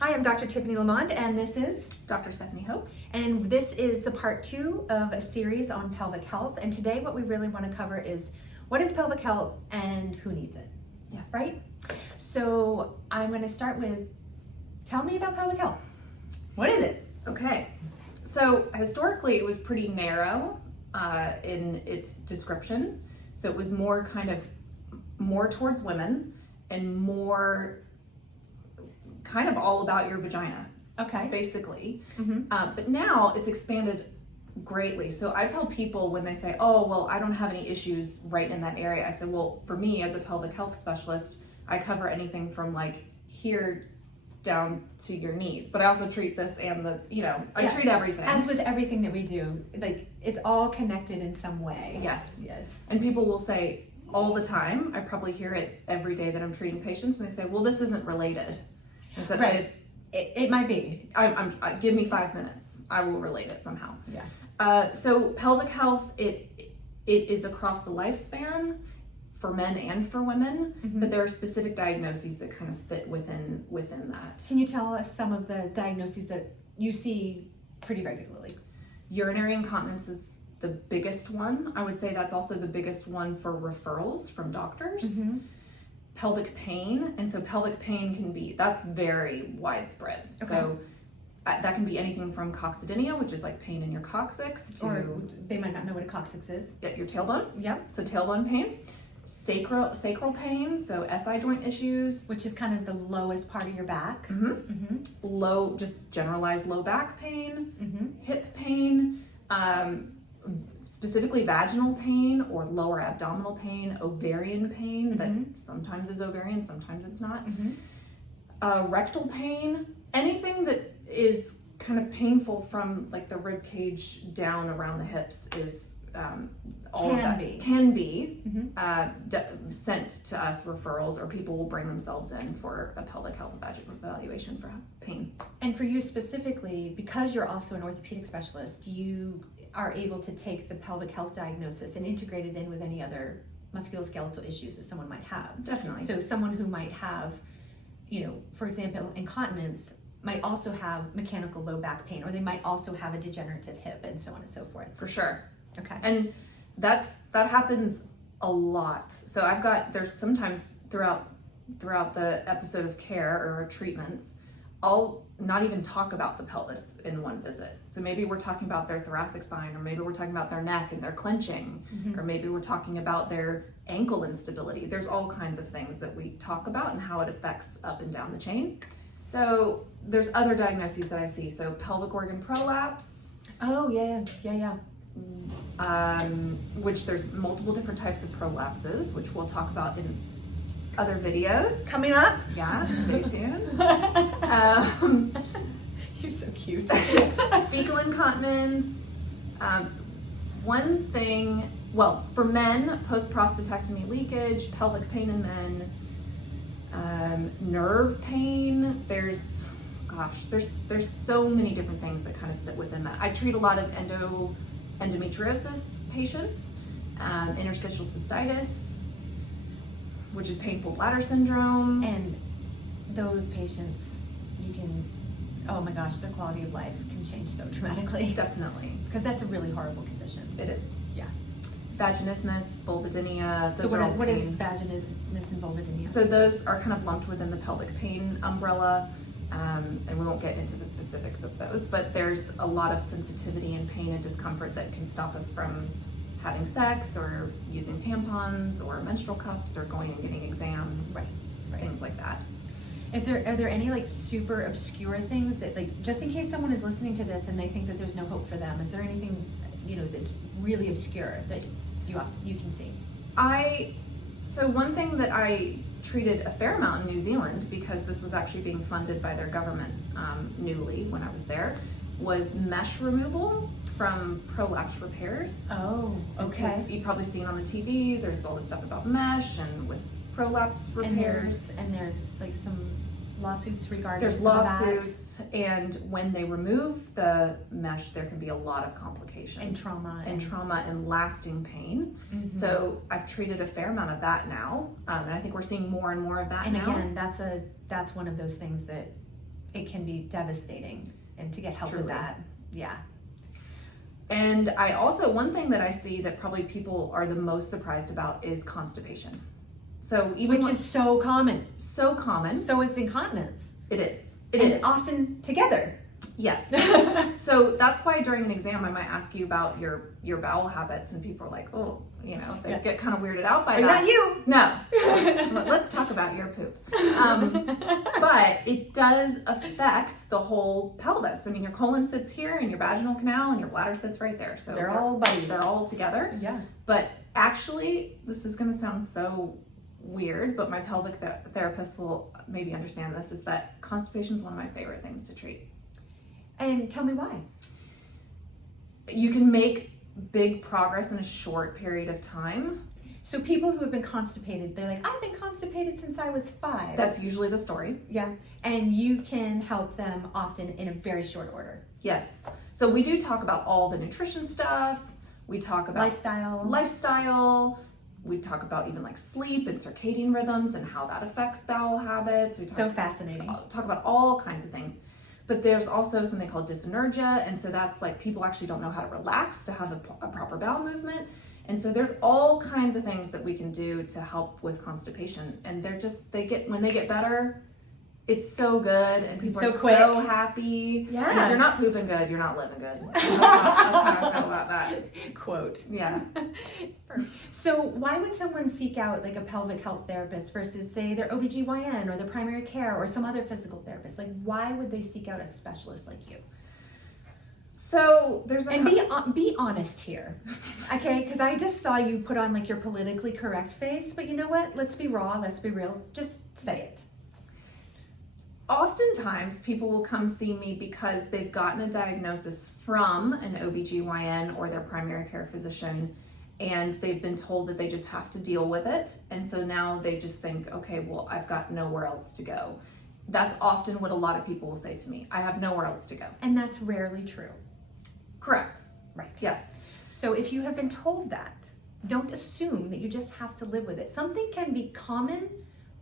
Hi, I'm Dr. Tiffany Lamonde, and this is Dr. Stephanie Hope. And this is the part 2 of a series on pelvic health. And today what we really want to cover is what is pelvic health and who needs it, Yes. right? So I'm going to start with, tell me about pelvic health. What is it? Okay. So historically it was pretty narrow in its description. So it was more towards women and more kind of all about your vagina. Okay. Basically. Mm-hmm. But now it's expanded greatly. So I tell people when they say, oh, well, I don't have any issues right in that area. I said, well, for me as a pelvic health specialist, I cover anything from like here down to your knees, but I also treat this and I treat everything. As with everything that we do, like it's all connected in some way. Yes. Yes. And people will say all the time, I probably hear it every day that I'm treating patients, and they say, well, this isn't related. I said, right. It might be. Give me 5 minutes. I will relate it somehow. Yeah. So pelvic health, it is across the lifespan for men and for women, Mm-hmm. but there are specific diagnoses that kind of fit within that. Can you tell us some of the diagnoses that you see pretty regularly? Urinary incontinence is the biggest one. I would say that's also the biggest one for referrals from doctors. Mm-hmm. Pelvic pain, and so pelvic pain that's very widespread. Okay. So that can be anything from coccydynia, which is like pain in your coccyx, to Or they might not know what a coccyx is. your tailbone. Yep. So tailbone pain, sacral pain, so SI joint issues, Which is kind of the lowest part of your back. mm-hmm. Mm-hmm. Just generalized low back pain, Mm-hmm. hip pain, specifically vaginal pain or lower abdominal pain, ovarian pain that sometimes is ovarian, sometimes it's not, rectal pain, anything that is kind of painful from like the rib cage down around the hips is can be sent to us referrals, or people will bring themselves in for a pelvic health evaluation for pain. And for you specifically, because you're also an orthopedic specialist, you are able to take the pelvic health diagnosis and integrate it in with any other musculoskeletal issues that someone might have. Definitely. So someone who might have, for example, incontinence might also have mechanical low back pain, or they might also have a degenerative hip, and so on and so forth. For sure. Okay. And that happens a lot. So there's sometimes throughout the episode of care or treatments, I'll not even talk about the pelvis in one visit. So maybe we're talking about their thoracic spine, or maybe we're talking about their neck and their clenching, or maybe we're talking about their ankle instability. There's all kinds of things that we talk about and how it affects up and down the chain. So there's other diagnoses that I see. So pelvic organ prolapse. Oh, yeah. Which there's multiple different types of prolapses, which we'll talk about in other videos. Coming up. Yeah, stay tuned. You're so cute. Fecal incontinence. One thing, well, for men, post-prostatectomy leakage, pelvic pain in men, nerve pain. There's so many different things that kind of sit within that. I treat a lot of endometriosis patients, interstitial cystitis, which is painful bladder syndrome. And those patients, oh my gosh, their quality of life can change so dramatically. Definitely. Because that's a really horrible condition. It is. Yeah. Vaginismus, vulvodynia. So what is vaginismus and vulvodynia? So those are kind of lumped within the pelvic pain umbrella, and we won't get into the specifics of those, but there's a lot of sensitivity and pain and discomfort that can stop us from having sex, or using tampons or menstrual cups, or going and getting exams, Right. things like that. Are there any like super obscure things that, like, just in case someone is listening to this and they think that there's no hope for them, is there anything that's really obscure that you can see? So one thing that I treated a fair amount in New Zealand, because this was actually being funded by their government newly when I was there, was mesh removal from prolapse repairs. Oh, okay. Because you've probably seen on the TV, there's all this stuff about mesh and with prolapse repairs. And there's like some lawsuits regarding There's some of that. lawsuits, and when they remove the mesh, there can be a lot of complications. And trauma. And lasting pain. Mm-hmm. So I've treated a fair amount of that now, and I think we're seeing more and more of that and now. again, that's one of those things that it can be devastating, and to get help with Truly. that, yeah. And I also, one thing that I see that probably people are the most surprised about is constipation. So even Which is so common. so common. So is incontinence. It is. It And is. often together. Yes. So that's why during an exam I might ask you about your bowel habits, and people are like, oh, you know, they get kind of weirded out by Or that. not you. No. Let's talk about your poop. But it does affect the whole pelvis. I mean, your colon sits here, and your vaginal canal, and your bladder sits right there. So They're all buddies. They're all together. Yeah. But actually, this is going to sound so weird, but my pelvic therapist will maybe understand this, is that constipation is one of my favorite things to treat. And tell me why. You can make big progress in a short period of time. So people who have been constipated, they're like, I've been constipated since I was 5. That's usually the story. Yeah. And you can help them often in a very short order. Yes. So we do talk about all the nutrition stuff. We talk about lifestyle. We talk about even like sleep and circadian rhythms and how that affects bowel habits. We talk So fascinating. talk about all kinds of things. But there's also something called dyssynergia, and so that's like people actually don't know how to relax to have a proper bowel movement. And so there's all kinds of things that we can do to help with constipation. And when they get better, it's so good, and people So are quick. so happy. Yeah. And if you're not pooping good, you're not living good. That's how I feel about that. Quote. Yeah. So why would someone seek out like a pelvic health therapist versus say their OBGYN or their primary care or some other physical therapist? Like why would they seek out a specialist like you? So there's And be honest here, okay? Because I just saw you put on like your politically correct face, but you know what? Let's be raw, let's be real. Just say it. Oftentimes people will come see me because they've gotten a diagnosis from an OBGYN or their primary care physician, and they've been told that they just have to deal with it. And so now they just think, okay, well, I've got nowhere else to go. That's often what a lot of people will say to me. I have nowhere else to go. And that's rarely true. Correct. Right. Yes. So if you have been told that, don't assume that you just have to live with it. Something can be common,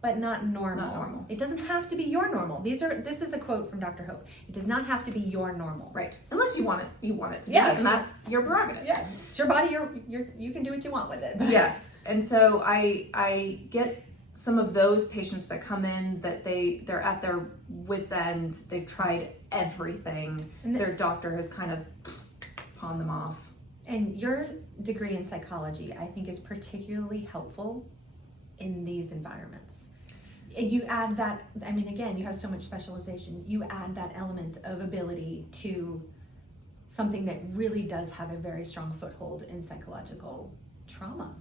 but not normal. Not normal. It doesn't have to be your normal. This is a quote from Dr. Hope. It does not have to be your normal. Right. Unless you want it to be, Yeah. and that's your prerogative. Yeah. It's your body, you can do what you want with it. Yes. And so I get some of those patients that come in that they're at their wit's end. They've tried everything. And their doctor has kind of pawned them off. And your degree in psychology, I think, is particularly helpful in these environments. And you add that, I mean, again, you have so much specialization. You add that element of ability to something that really does have a very strong foothold in psychological trauma.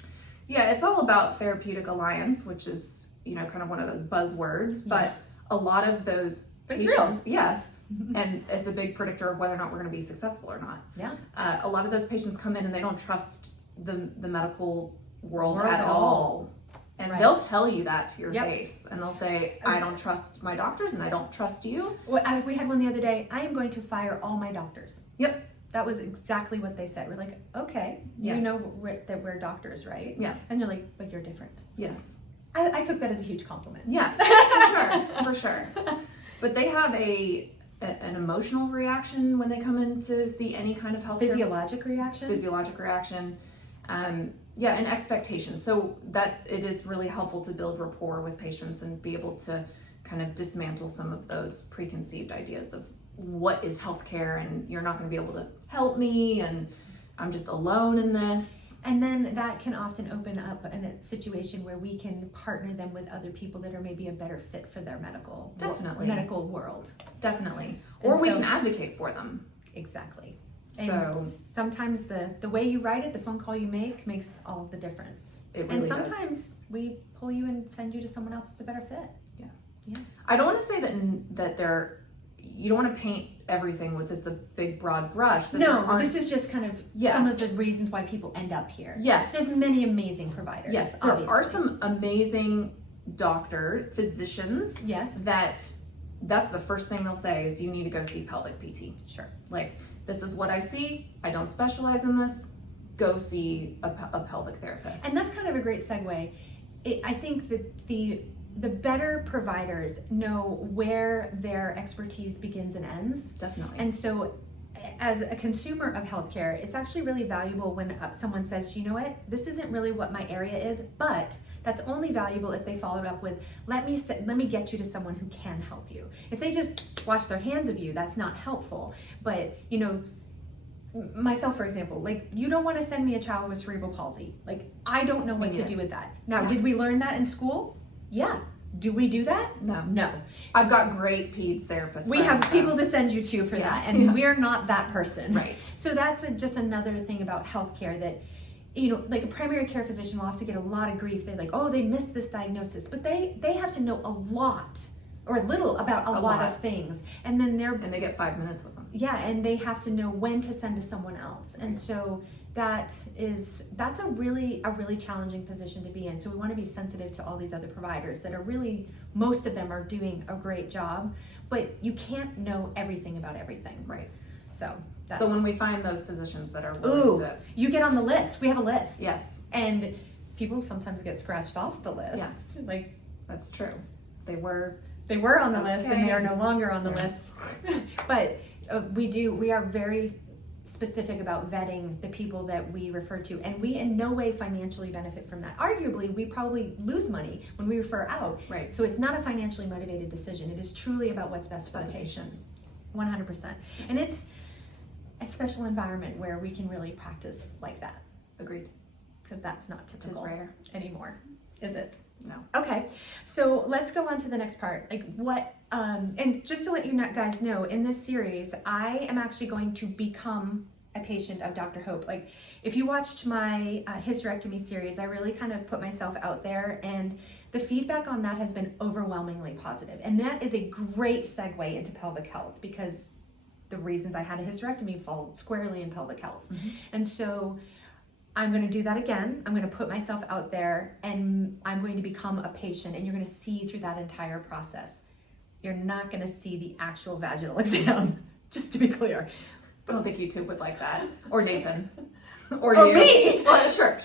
Yeah, it's all about therapeutic alliance, which is, kind of one of those buzzwords, but a lot of those But it's patients, real. yes, and it's a big predictor of whether or not we're going to be successful or not. Yeah. A lot of those patients come in and they don't trust the medical world at all. And Right. they'll tell you that to your Yep. face, and they'll say, I don't trust my doctors and I don't trust you. We had one the other day, I am going to fire all my doctors. Yep. That was exactly what they said. We're like, okay, Yes. you know that we're doctors, right? Yeah. And they're like, but you're different. Yes. I took that as a huge compliment. Yes, for sure. But they have an emotional reaction when they come in to see any kind of health Physiologic reaction? physiologic reaction. And expectations. So that it is really helpful to build rapport with patients and be able to kind of dismantle some of those preconceived ideas of what is healthcare, and you're not going to be able to help me, and I'm just alone in this. And then that can often open up in a situation where we can partner them with other people that are maybe a better fit for their medical world. Definitely. And Or we so- can advocate for them. Exactly. So And sometimes the way you write it, the phone call you make makes all the difference. It And really does. sometimes we pull you and send you to someone else that's a better fit. I don't want to say that you don't want to paint everything with this a big broad brush. That there No, aren't- this is just kind of Yes. some of the reasons why people end up here. Yes. There's many amazing providers. Yes, there are obviously. some amazing physicians Yes. that's the first thing they'll say is you need to go see pelvic PT. Sure. Like, this is what I see. I don't specialize in this. Go see a pelvic therapist. And that's kind of a great segue. I think that the the better providers know where their expertise begins and ends. Definitely. And so as a consumer of healthcare, it's actually really valuable when someone says, you know what, this isn't really what my area is, but that's only valuable if they followed up with, let me get you to someone who can help you. If they just wash their hands of you, that's not helpful. But, you know, myself, for example, like, you don't want to send me a child with cerebral palsy. Like, I don't know what to do with that. Now, did we learn that in school? Yeah. Do we do that? No. I've got great peds therapists. We have people to send you to for that, and we're not that person. Right. So that's just another thing about healthcare that, you know, like a primary care physician will have to get a lot of grief. They're like, oh, they missed this diagnosis, but they have to know a lot or little about a lot of things, and then they get 5 minutes with them. Yeah, and they have to know when to send to someone else, and so that's a really challenging position to be in. So we want to be sensitive to all these other providers that are really, most of them are doing a great job, but you can't know everything about everything. Right. So when we find those physicians that are willing to, you get on the list. We have a list. Yes. And people sometimes get scratched off the list. Yes. Like, that's true. They were on the list and they are no longer on the list. But we are very specific about vetting the people that we refer to, and we in no way financially benefit from that. Arguably, we probably lose money when we refer out. Right. So it's not a financially motivated decision. It is truly about what's best for the patient. 100%. And it's a special environment where we can really practice like that. Agreed. Because that's not typical rare anymore, is it? No. Okay, so let's go on to the next part. Like what, and just to let you guys know, in this series, I am actually going to become a patient of Dr. Hope. Like, if you watched my hysterectomy series, I really kind of put myself out there, and the feedback on that has been overwhelmingly positive. And that is a great segue into pelvic health, because the reasons I had a hysterectomy fall squarely in pelvic health. Mm-hmm. And so I'm going to do that again. I'm going to put myself out there, and I'm going to become a patient, and you're going to see through that entire process. You're not going to see the actual vaginal exam, just to be clear. I don't think YouTube would like that, or Nathan, or you. Me. Well, sure.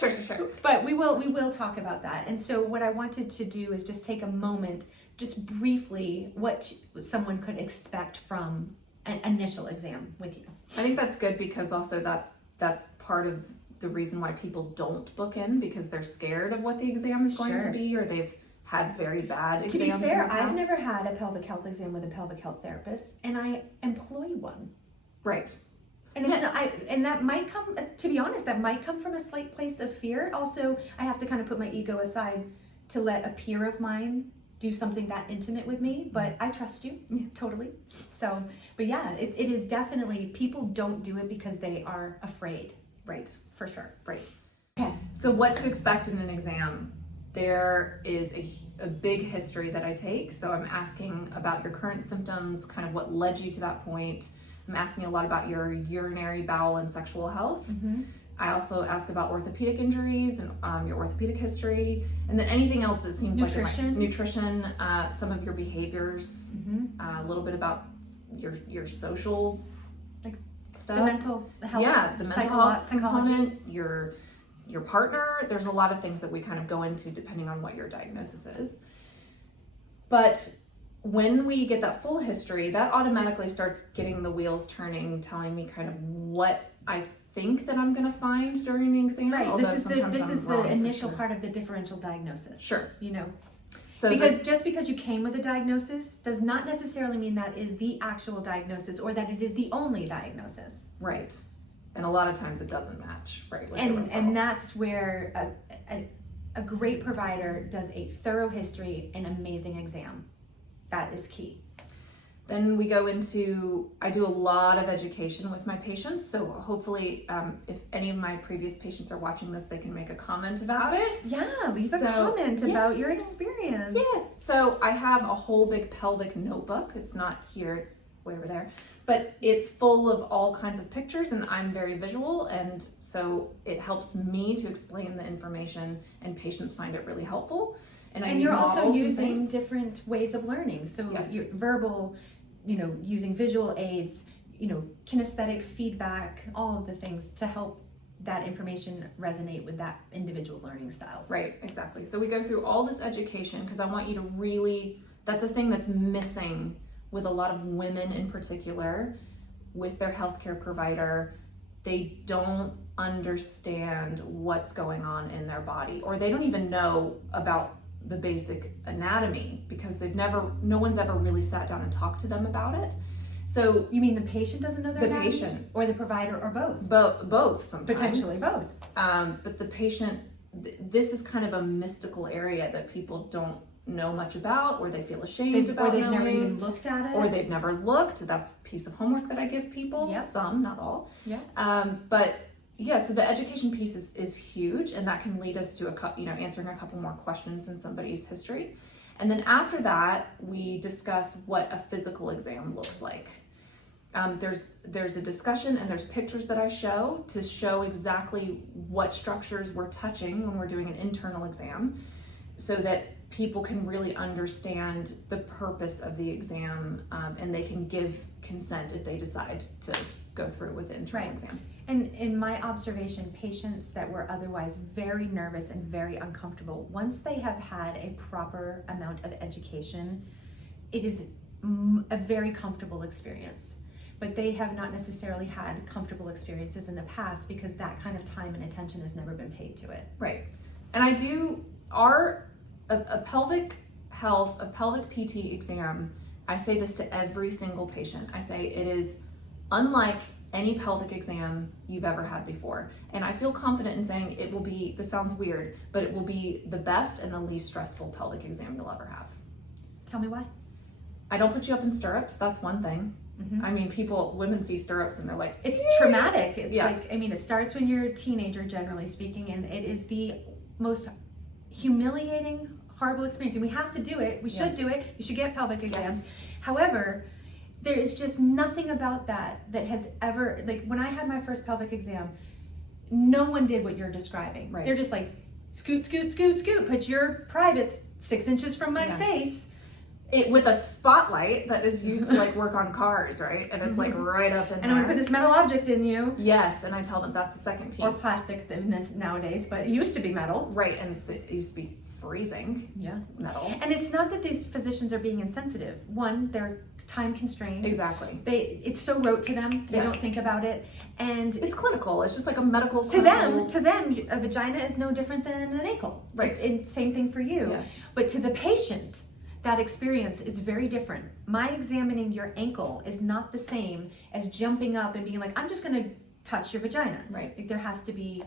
But we will talk about that. And so what I wanted to do is just take a moment, just briefly, what someone could expect from an initial exam with you. I think that's good, because also that's part of the reason why people don't book in, because they're scared of what the exam is going to be, or they've had very bad exams. To be fair, I've never had a pelvic health exam with a pelvic health therapist, and I employ one. Right. And it's not, and that might come, to be honest, that might come from a slight place of fear. Also, I have to kind of put my ego aside to let a peer of mine do something that intimate with me, but I trust you, totally. So, but yeah, it is definitely, people don't do it because they are afraid. Right. For sure. Right. Okay. So what to expect in an exam? There is a big history that I take. So I'm asking about your current symptoms, kind of what led you to that point. I'm asking a lot about your urinary, bowel, and sexual health. Mm-hmm. I also ask about orthopedic injuries and your orthopedic history, and then anything else that seems like nutrition, some of your behaviors, a little bit about your social stuff, the mental health, the mental health component, your partner. There's a lot of things that we kind of go into depending on what your diagnosis is. But when we get that full history, that automatically starts getting the wheels turning, telling me kind of what I think that I'm going to find during the exam. Right. This is the initial part of the differential diagnosis. Sure. You know. So just because you came with a diagnosis does not necessarily mean that is the actual diagnosis or that it is the only diagnosis. Right. And a lot of times it doesn't match, right? And that's where a great provider does a thorough history and amazing exam. That is key. Then we go into, I do a lot of education with my patients. So hopefully if any of my previous patients are watching this, they can make a comment about it. Yeah, leave a comment about your experience. Yes. So I have a whole big pelvic notebook. It's not here, it's way over there. But it's full of all kinds of pictures, and I'm very visual, and so it helps me to explain the information, and patients find it really helpful. And you're also using different ways of learning. So you're verbal, using visual aids, kinesthetic feedback, all of the things to help that information resonate with that individual's learning styles. Right, exactly. So we go through all this education because I want you to really, that's a thing that's missing with a lot of women in particular with their healthcare provider. They don't understand what's going on in their body, or they don't even know about the basic anatomy because no one's ever really sat down and talked to them about it. So you mean the patient doesn't know their anatomy? patient Or the provider, or both? Both sometimes. Potentially both. But the patient, this is kind of a mystical area that people don't know much about, or they feel ashamed about, or they've knowing, never even looked at it, or they've never looked. That's a piece of homework that I give people. Yep. Some, not all. Yeah. But yeah, so the education piece is huge, and that can lead us to answering a couple more questions in somebody's history. And then after that, we discuss what a physical exam looks like. There's a discussion, and there's pictures that I show to show exactly what structures we're touching when we're doing an internal exam, so that people can really understand the purpose of the exam, and they can give consent if they decide to go through with the internal exam. And in my observation, patients that were otherwise very nervous and very uncomfortable, once they have had a proper amount of education, it is a very comfortable experience. But they have not necessarily had comfortable experiences in the past because that kind of time and attention has never been paid to it. Right. And a pelvic health, a pelvic PT exam, I say this to every single patient. I say it is unlike any pelvic exam you've ever had before. And I feel confident in saying it will be, this sounds weird, but it will be the best and the least stressful pelvic exam you'll ever have. Tell me why. I don't put you up in stirrups, that's one thing. Mm-hmm. I mean, women see stirrups and they're like, it's traumatic. It's it starts when you're a teenager, generally speaking, and it is the most humiliating, horrible experience. And we have to do it. We should do it. You should get pelvic exams. Yes. However, there is just nothing about that has ever, like when I had my first pelvic exam, no one did what you're describing. Right. They're just like, scoot, scoot, scoot, scoot, put your privates 6 inches from my face. With a spotlight that is used to like work on cars, right? And it's like right up in there. And I'm gonna put this metal object in you. Yes, and I tell them that's the second piece. Or plastic in this nowadays, but it used to be metal. Right, and it used to be freezing metal. And it's not that these physicians are being insensitive. One, they're time constrained. Exactly. It's so rote to them. They don't think about it. And it's clinical. It's just like a medical to them, a vagina is no different than an ankle. Right. It's same thing for you. Yes. But to the patient, that experience is very different. My examining your ankle is not the same as jumping up and being like, I'm just going to touch your vagina. Right. Like there has to be.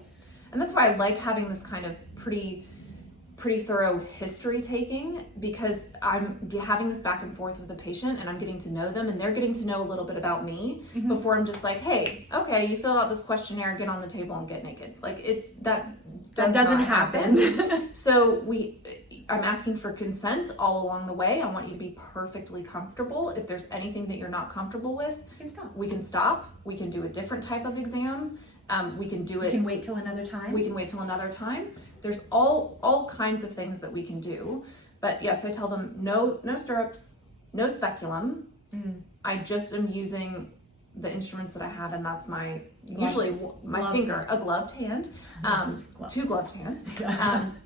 And that's why I like having this kind of pretty thorough history taking, because I'm having this back and forth with the patient and I'm getting to know them and they're getting to know a little bit about me before I'm just like, hey, okay, you filled out this questionnaire, get on the table and get naked. Like that doesn't happen. So I'm asking for consent all along the way. I want you to be perfectly comfortable. If there's anything that you're not comfortable with, we can stop. We can do a different type of exam. We can do it. We can wait till another time. We can wait till another time. There's all kinds of things that we can do. But yes, I tell them no stirrups, no speculum. I just am using the instruments that I have, and that's usually my finger, a gloved hand, 2 gloved hands,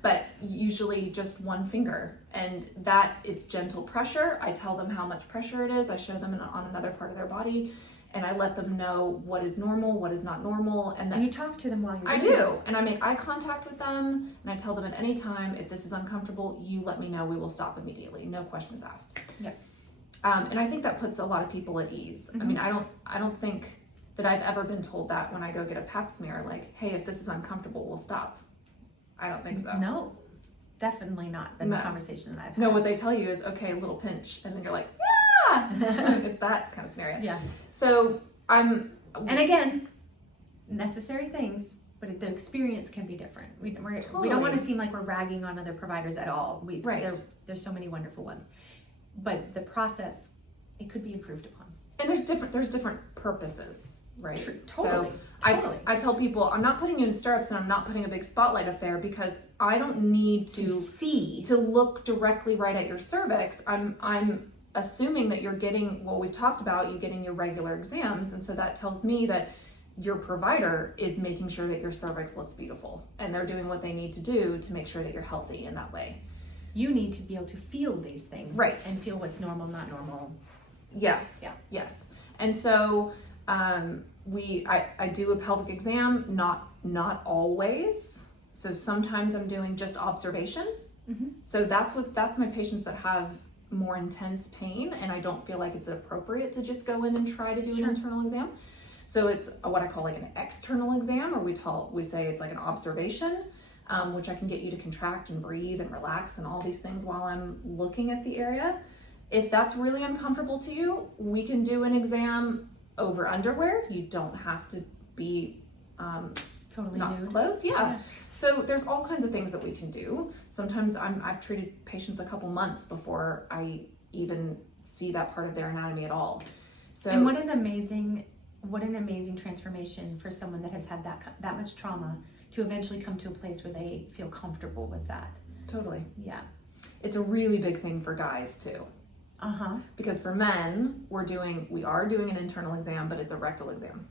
but usually just one finger. And that it's gentle pressure. I tell them how much pressure it is. I show them on another part of their body, and I let them know what is normal, what is not normal. And then you talk to them while you're I do. And I make eye contact with them, and I tell them at any time, if this is uncomfortable, you let me know, we will stop immediately. No questions asked. Yep. And I think that puts a lot of people at ease. I mean, I don't think that I've ever been told that when I go get a pap smear, like, hey, if this is uncomfortable, we'll stop. I don't think so. No, definitely not in the conversation that I've had. No, what they tell you is, okay, a little pinch, and then you're like, yeah! It's that kind of scenario. Yeah. So and again, necessary things, but the experience can be different. We don't want to seem like we're ragging on other providers at all. There's so many wonderful ones. But the process, it could be improved upon. And there's different purposes, right? Totally. So I tell people, I'm not putting you in stirrups and I'm not putting a big spotlight up there because I don't need to look directly right at your cervix. I'm assuming that you're getting what we've talked about, you getting your regular exams, and so that tells me that your provider is making sure that your cervix looks beautiful, and they're doing what they need to do to make sure that you're healthy in that way. You need to be able to feel these things. Right. And feel what's normal, not normal. Yes. Yeah. Yes. And so I do a pelvic exam, not always. So sometimes I'm doing just observation. Mm-hmm. So that's my patients that have more intense pain, and I don't feel like it's appropriate to just go in and try to do an internal exam. So it's what I call like an external exam, or we say it's like an observation, which I can get you to contract and breathe and relax and all these things while I'm looking at the area. If that's really uncomfortable to you, we can do an exam over underwear. You don't have to be Totally not nude. clothed. Yeah. So there's all kinds of things that we can do. Sometimes I've treated patients a couple months before I even see that part of their anatomy at all. So And what an amazing transformation for someone that has had that much trauma to eventually come to a place where they feel comfortable with that. totally. Yeah. It's a really big thing for guys too. Uh-huh. Because for men, we are doing an internal exam, but it's a rectal exam.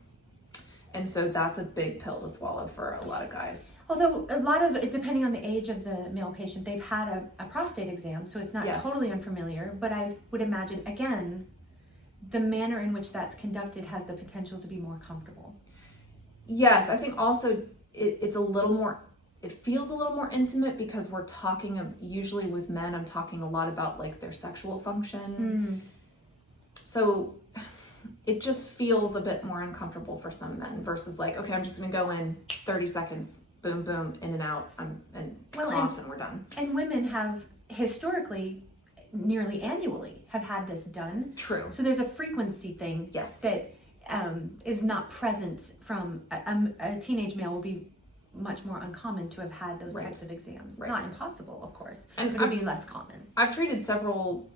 And so that's a big pill to swallow for a lot of guys. Although a lot of it, depending on the age of the male patient, they've had a prostate exam, so it's not Yes. totally unfamiliar, but I would imagine, again, the manner in which that's conducted has the potential to be more comfortable. Yes, I think also it's a little more, it feels a little more intimate because we're talking, usually with men, I'm talking a lot about like their sexual function. So it just feels a bit more uncomfortable for some men versus like, okay, I'm just gonna go in 30 seconds, boom, boom, in and out, and cough and we're done. And women have historically, nearly annually, have had this done. True. So there's a frequency thing Yes. that is not present from a teenage male will be much more uncommon to have had those Right. types of exams. Right. Not impossible, of course, And but it would be less common. I've treated several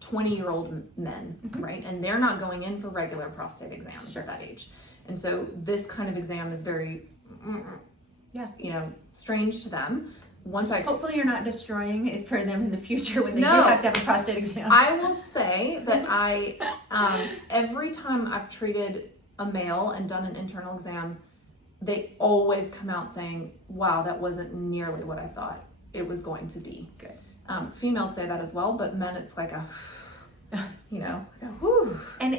20-year-old men, right? And they're not going in for regular prostate exams at that age. And so this kind of exam is very, strange to them. Hopefully you're not destroying it for them in the future when they No. do have to have a prostate exam. I will say that every time I've treated a male and done an internal exam, they always come out saying, wow, that wasn't nearly what I thought it was going to be. Good. Females say that as well, but men, it's like whew. And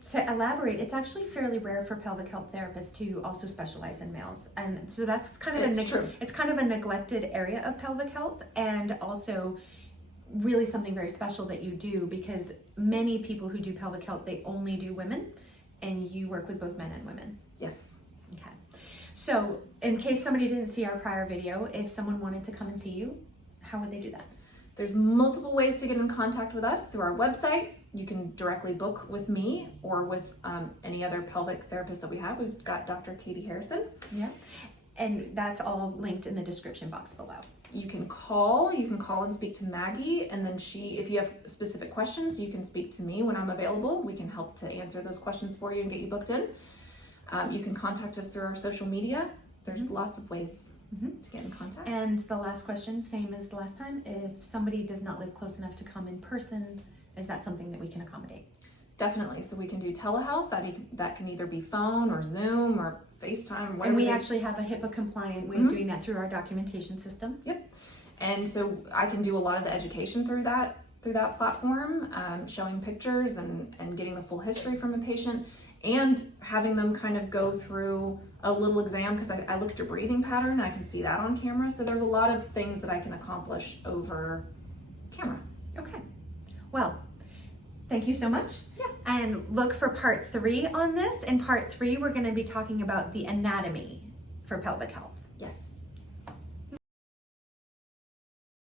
to elaborate, it's actually fairly rare for pelvic health therapists to also specialize in males, and so that's kind of true. It's kind of a neglected area of pelvic health, and also really something very special that you do, because many people who do pelvic health, they only do women, and you work with both men and women. Yes. Okay. So in case somebody didn't see our prior video, if someone wanted to come and see you, how would they do that? There's multiple ways to get in contact with us through our website. You can directly book with me or with any other pelvic therapist that we have. We've got Dr. Katie Harrison. Yeah. And that's all linked in the description box below. You can call and speak to Maggie, and then if you have specific questions, you can speak to me when I'm available. We can help to answer those questions for you and get you booked in. You can contact us through our social media. There's lots of ways to get in contact. And the last question, same as the last time, if somebody does not live close enough to come in person, is that something that we can accommodate? Definitely. So we can do telehealth. That can either be phone or Zoom or FaceTime. Whatever. And we actually have a HIPAA compliant way of doing that through our documentation system. Yep. And so I can do a lot of the education through that platform, showing pictures and getting the full history from a patient, and having them kind of go through a little exam, because I look at your breathing pattern and I can see that on camera. So there's a lot of things that I can accomplish over camera. Okay. Well, thank you so much. Yeah. And look for part 3 on this. In part 3, we're going to be talking about the anatomy for pelvic health. Yes.